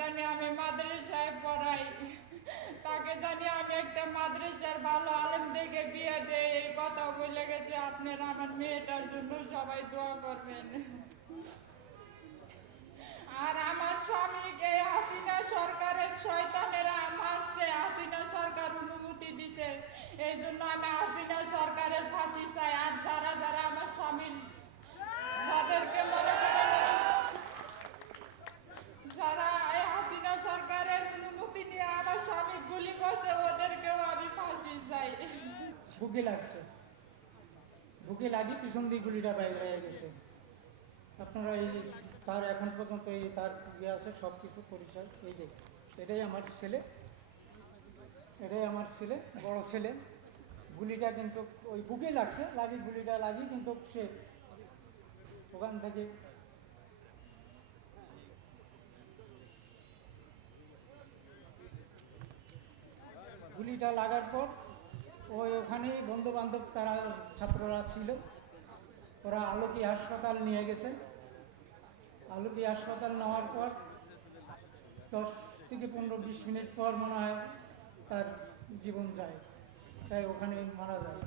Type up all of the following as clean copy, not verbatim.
জানি আমি মাদ্রাসায় পড়াই, তাকে জানি আমি একটা মাদ্রাসার ভালো আলেম দেখে বিয়ে দেই, এই কথা বলে গেছে। আপনারা আমার মেয়েটার জন্য সবাই দোয়া করবেন। আর আমার স্বামীকে হাসিনা সরকারের শয়তানেরা মারছে, হাসিনা সরকার অনুমতি দিতে, এই জন্য আমি হাসিনা সরকারের ফাঁসি চাই। আর যারা যারা আমার স্বামীর, যাদেরকে মনে করেন যারা এই হাসিনা সরকারের অনুমতি নিয়ে আমার স্বামী গুলি করছে, ওদেরকেও আমি ফাঁসি চাই। বুকে লাগছে, বুকে লাগি পিছন দিয়ে গুলিটা বাইরে হয়ে গেছে। আপনারা এই তার এখন পর্যন্ত এই তার ইয়ে আছে, সব কিছু পরিচয়। এই যে এটাই আমার ছেলে, এটাই আমার ছেলে, বড় ছেলে। গুলিটা কিন্তু ওই বুকে লাগছে, গুলিটা লাগি কিন্তু সে ওখান থেকে গুলিটা লাগার পর ওই ওখানেই বন্ধু বান্ধব তারা ছাত্ররা ছিল, ওরা আলোকি হাসপাতাল নিয়ে গেছে। আলোকি হাসপাতাল নেওয়ার পর 10 থেকে 15-20 মিনিট পর মনে হয় তার জীবন যায়, তাই ওখানে মারা যায়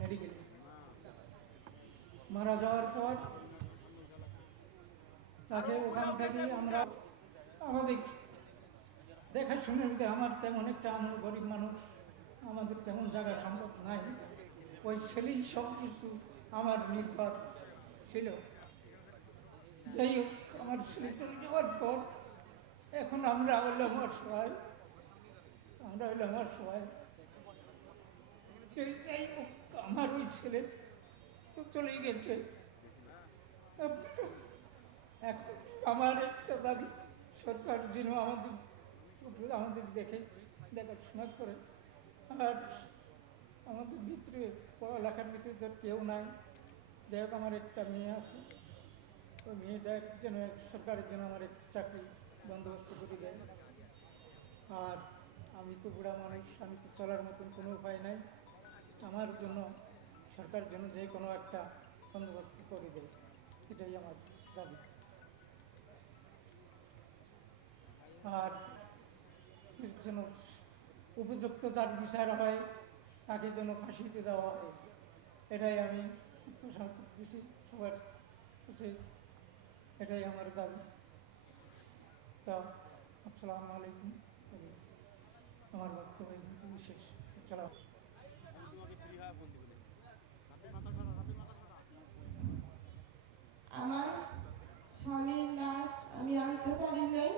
মেডিকেলে। মারা যাওয়ার পর তাকে ওখান থেকে আমরা আমাদের দেখাশুনে নিতে, আমার তেমন একটা, আমরা গরিব মানুষ, আমাদের তেমন জায়গা সম্ভব নাই। ওই ছেলেই সব কিছু আমার নির্ভর ছিল। যাই হোক, আমার ছেলে চলে যাওয়ার পর এখন আমরা হলাম অসহায়, আমরা হলাম অসহায়। যাই হোক, আমার ওই ছেলে তো চলে গেছে। এখন আমার একটা দাবি, সরকার যেন আমাদের দেখাশোনা করে। আর আমাদের ভিতরে পড়ালেখার ভিতরে তো কেউ নাই। যাই হোক, আমার একটা মেয়ে আছে, ওই মেয়েটা যেন সরকারের জন্য আমার একটা চাকরি বন্দোবস্ত করে দেয়। আর আমি তো বুড়া মানুষ, আমি তো চলার মতন কোনো উপায় নাই, আমার জন্য সরকারের জন্য যে কোনো একটা বন্দোবস্ত করে দেয়, এটাই আমার দাবি। আর এর জন্য উপযুক্ত যার বিচার হয় তাকে যেন ফাঁসিতে দেওয়া হয়, এটাই আমি প্রত্যাশা করতেছি সবার কাছে, এটাই আমার দাবি। তা আসসালামু আলাইকুম, আমার বক্তব্য বিশেষ। আসসালাম। আমার স্বামীর লাশ আমি আনতে পারি নাই,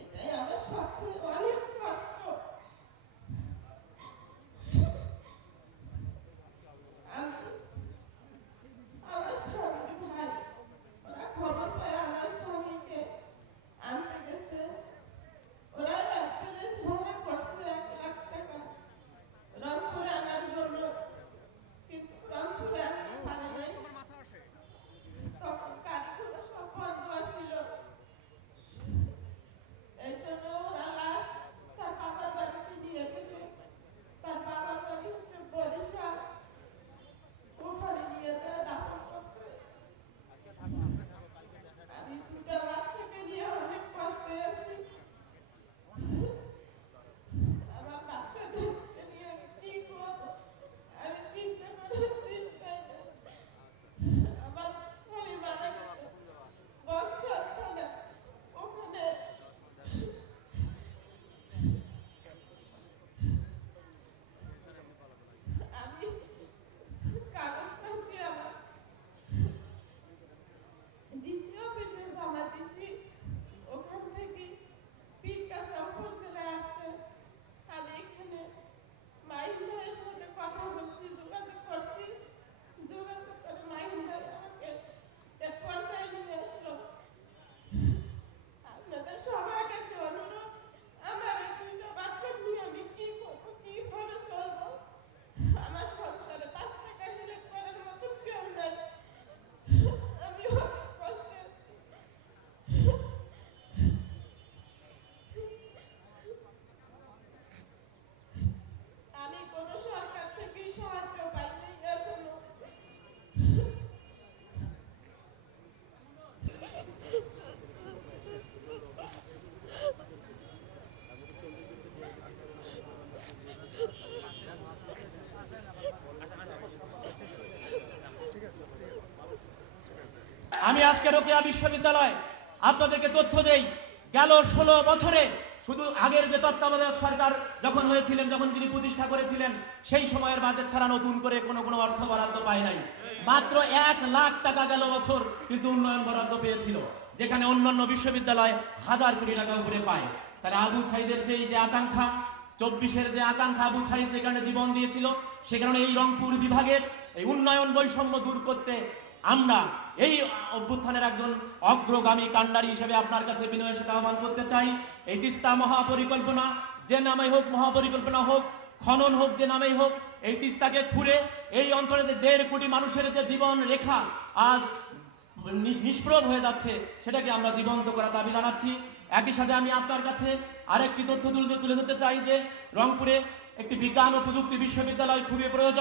এটাই আমার সবচেয়ে অনেক কষ্ট। আমি আমার স্বামীর ভাই, ওরা খবর পায় আমার স্বামীকে আনতে গেছে। ওরা অ্যাম্বুলেন্স ভাড়া করছে 1 লাখ টাকা রংপুরে আনার জন্য, কিন্তু রংপুরে আনতে পারে নাই। তখন কারিগর সব বন্ধ ছিল। আজকে রোকেয়া বিশ্ববিদ্যালয় আপনাদেরকে তথ্য দেই, গেল 16 বছরে শুধু আগের যে তত্ত্বাবধায়ক সরকার যখন হয়েছিলেন, যখন তিনি প্রতিষ্ঠা করেছিলেন, সেই সময়ের বাজেট ছাড়া নতুন করে কোনো অর্থ বরাদ্দ পায় নাই। মাত্র 1 লাখ টাকা গেল বছর কিন্তু উন্নয়ন বরাদ্দ পেয়েছিল, যেখানে অন্যান্য বিশ্ববিদ্যালয় 1000 কোটি টাকা উপরে পায়। তাহলে আবু সাইদের যে আকাঙ্ক্ষা, 24-এর যে আকাঙ্ক্ষা, আবু সাইদ যে কারণে জীবন দিয়েছিল, সে কারণে এই রংপুর বিভাগের এই উন্নয়ন বৈষম্য দূর করতে আমরা এই অভ্যুত্থানের একজন অগ্রগামী কাণ্ডারি হিসেবে আপনার কাছে বিনয়ের সাথে আহ্বান করতে চাই। এই তিস্তা মহাপরিকল্পনা যে নামেই হোক, মহাপরিকল্পনা হোক, খনন হোক, যে নামেই হোক, এই তিস্তাকে খুঁড়ে এই অঞ্চলে যে 1.5 কোটি মানুষের যে জীবন রেখা আজ নিষ্প্রভ হয়ে যাচ্ছে, সেটাকে আমরা জীবন্ত করার দাবি জানাচ্ছি। একই সাথে আমি আপনার কাছে আরেকটি তথ্য তুলে ধরতে চাই যে রংপুরে একটি বিজ্ঞান ও প্রযুক্তি বিশ্ববিদ্যালয় খুবই প্রয়োজন।